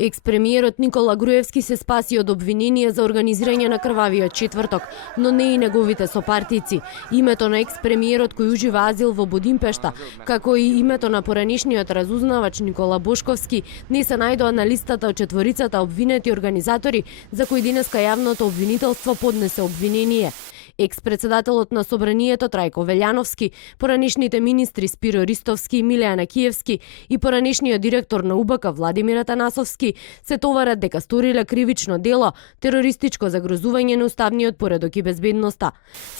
Екс-премиерот Никола Груевски се спаси од обвинение за организирање на крвавиот четврток, но не и неговите сопартици. Името на екс-премиерот кој ужива азил во Будимпешта, како и името на поранишниот разузнавач Никола Бошковски, не се најдоа на листата од четворицата обвинети организатори за кои денеска јавното обвинителство поднесе обвинение. Екс-председателот на Собранието Трајко Велјановски, поранишните министри Спиро Ристовски и Милеја Накиевски и поранишниот директор на УБК Владимир Атанасовски се товарат дека сториле кривично дело, терористичко загрозување на уставниот поредок и безбедноста.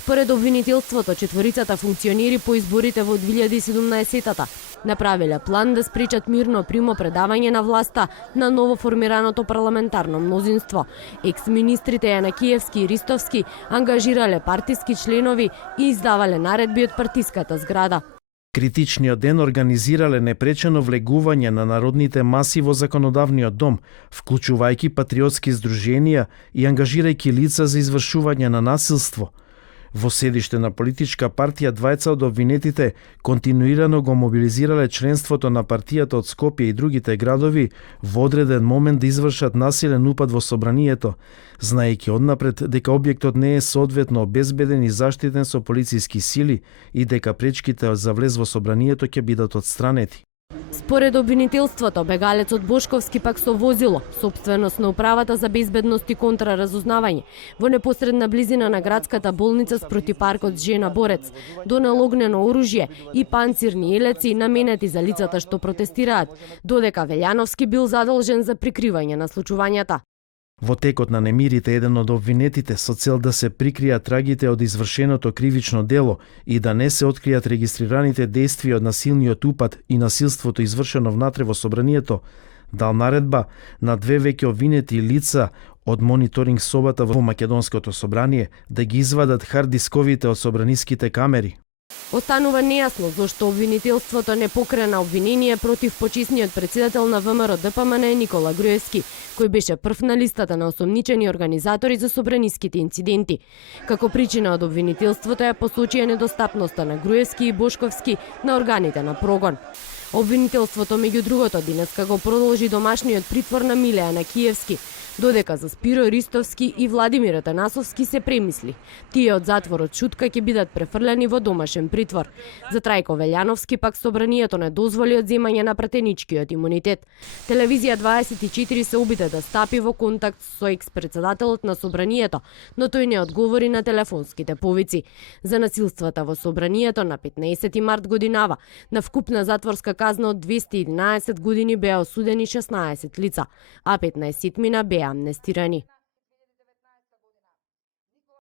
Според обвинителството, четворицата функционери по изборите во 2017-та направиле план да спречат мирно примо предавање на власта на новоформираното парламентарно мнозинство. Екс-министрите Јанакиевски и Ристовски ангажирале партиски членови и издавале наредби од партиската зграда. Критичниот ден организирале непречено влегување на народните маси во законодавниот дом, вклучувајќи патриотски здруженија и ангажирајќи лица за извршување на насилство. Во седиште на политичка партија, двајца од обвинетите континуирано го мобилизирале членството на партијата од Скопје и другите градови во одреден момент да извршат насилен упад во собранието, знаејќи однапред дека објектот не е соодветно обезбеден и заштитен со полициски сили и дека пречките за влез во собранието ќе бидат отстранети. Според обвинителството, бегалецот Бошковски пак со возило, собственост на управата за безбедност и контраразузнавање, во непосредна близина на градската болница спроти паркот Жена Борец, донел огнено оружје и панцирни елеци наменети за лицата што протестираат, додека Велјановски бил задолжен за прикривање на случувањата. Во текот на немирите, еден од обвинетите со цел да се прикријат трагите од извршеното кривично дело и да не се откријат регистрираните действија од насилниот упад и насилството извршено внатре во собранието, дал наредба на две веќе обвинети лица од мониторинг собата во Македонското собрание да ги извадат хард дисковите од собраниските камери. Останува нејасно зошто обвинителството не покрена обвинение против почесниот председател на ВМРО ДПМН Никола Груевски, кој беше прв на листата на осомничени организатори за собраниските инциденти. Како причина од обвинителството ја посочија недостапноста на Груевски и Бошковски на органите на прогон. Обвинителството меѓу другото денеска го продолжи домашниот притвор на Милеја Накиевски, додека за Спиро Ристовски и Владимир Атанасовски се премисли. Тие од затворот Шутка ќе бидат префрлени во домашен притвор. За Трајко Велјановски пак собранието не дозволи одземање на пратеничкиот имунитет. Телевизија 24 се обиде да стапи во контакт со екс-председателот на собранието, но тој не одговори на телефонските повици. За насилствата во собранието на 15 март годинава на вкупна затворска казна од 211 години беа осудени 16 лица, а 15 беа амнестирани.